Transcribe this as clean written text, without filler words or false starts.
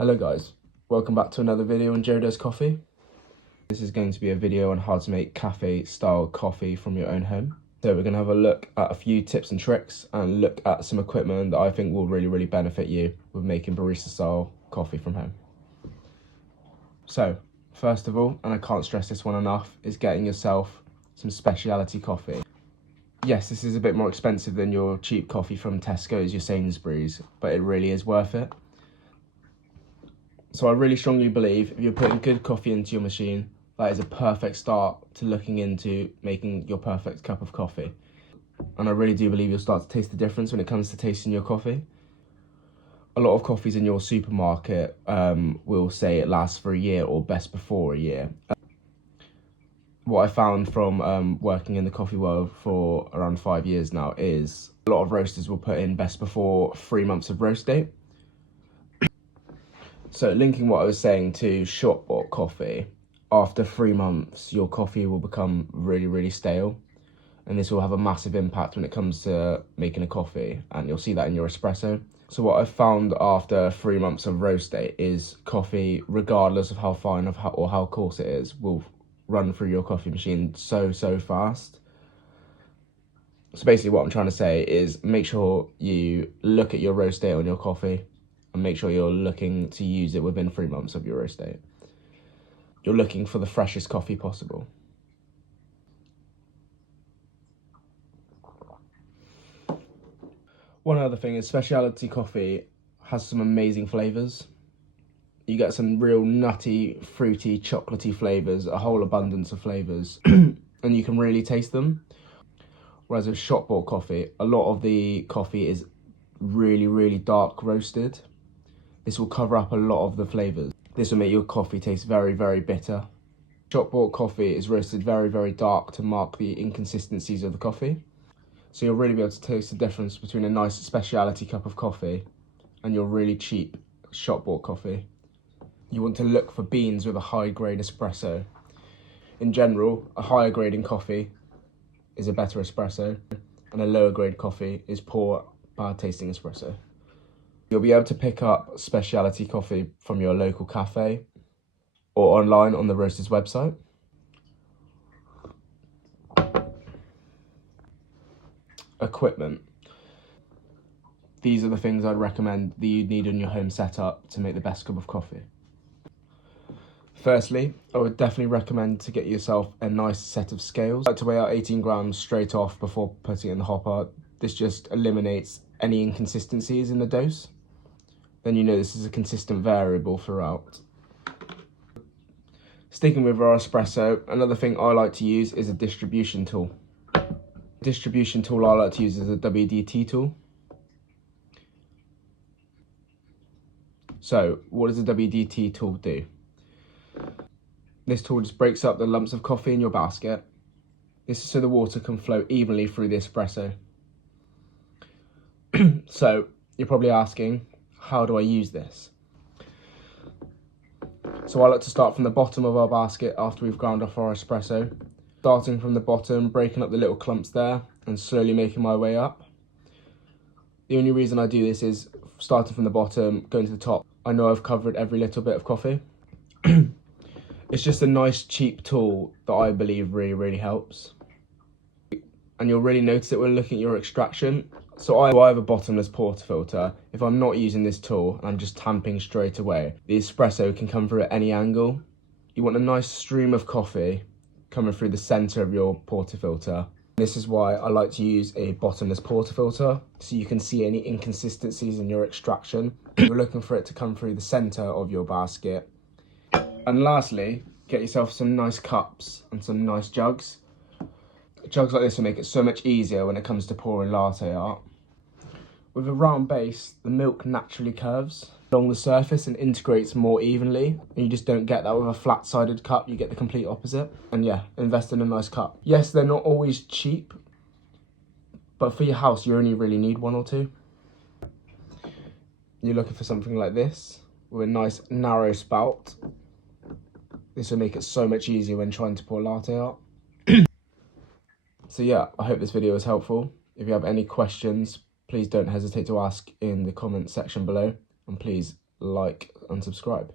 Hello guys, welcome back to another video on Joedoescoffee. This is going to be a video on how to make cafe style coffee from your own home. So we're going to have a look at a few tips and tricks and look at some equipment that I think will really benefit you with making barista style coffee from home. So first of all, and I can't stress this one enough, is getting yourself some specialty coffee. Yes, this is a bit more expensive than your cheap coffee from Tesco's, your Sainsbury's, but it really is worth it. So I really strongly believe if you're putting good coffee into your machine, that is a perfect start to looking into making your perfect cup of coffee. And I really do believe you'll start to taste the difference when it comes to tasting your coffee. A lot of coffees in your supermarket will say it lasts for a year or best before a year. What I found from working in the coffee world for around 5 years now is a lot of roasters will put in best before 3 months of roast date. So linking what I was saying to shop bought coffee, after 3 months your coffee will become really stale, and this will have a massive impact when it comes to making a coffee, and you'll see that in your espresso. So what I've found after 3 months of roast date is coffee, regardless of how fine or how coarse it is, will run through your coffee machine so fast. So basically what I'm trying to say is make sure you look at your roast date on your coffee and make sure you're looking to use it within 3 months of your roast date. You're looking for the freshest coffee possible. One other thing is specialty coffee has some amazing flavours. You get some real nutty, fruity, chocolatey flavours, a whole abundance of flavours, and you can really taste them. Whereas with shop bought coffee, a lot of the coffee is really dark roasted. This will cover up a lot of the flavours. This will make your coffee taste very bitter. Shop bought coffee is roasted very dark to mark the inconsistencies of the coffee. So you'll really be able to taste the difference between a nice specialty cup of coffee and your really cheap shop bought coffee. You want to look for beans with a high grade espresso. In general, a higher grading coffee is a better espresso, and a lower grade coffee is poor, bad tasting espresso. You'll be able to pick up specialty coffee from your local cafe or online on the roaster's website. Equipment. These are the things I'd recommend that you'd need in your home setup to make the best cup of coffee. Firstly, I would definitely recommend to get yourself a nice set of scales. I like to weigh out 18 grams straight off before putting it in the hopper. This just eliminates any inconsistencies in the dose. Then you know this is a consistent variable throughout. Sticking with our espresso, another thing I like to use is a distribution tool. Distribution tool I like to use is a WDT tool. So what does a WDT tool do? This tool just breaks up the lumps of coffee in your basket. This is so the water can flow evenly through the espresso. So you're probably asking, how do I use this? So I like to start from the bottom of our basket after we've ground off our espresso. Starting from the bottom, breaking up the little clumps there and slowly making my way up. The only reason I do this is starting from the bottom, going to the top. I know I've covered every little bit of coffee. It's just a nice cheap tool that I believe really helps. And you'll really notice it when looking at your extraction. So I have a bottomless portafilter. If I'm not using this tool and I'm just tamping straight away, the espresso can come through at any angle. You want a nice stream of coffee coming through the center of your portafilter. This is why I like to use a bottomless portafilter, so you can see any inconsistencies in your extraction. You're looking for it to come through the center of your basket. And lastly, get yourself some nice cups and some nice jugs. Jugs like this will make it so much easier when it comes to pouring latte art. With a round base, the milk naturally curves along the surface and integrates more evenly, and you just don't get that with a flat-sided cup. You get the complete opposite. And yeah, invest in a nice cup. Yes, they're not always cheap, but for your house you only really need one or two. You're looking for something like this with a nice narrow spout. This will make it so much easier when trying to pour latte art. So yeah, I hope this video was helpful. If you have any questions, please don't hesitate to ask in the comment section below, and please like and subscribe.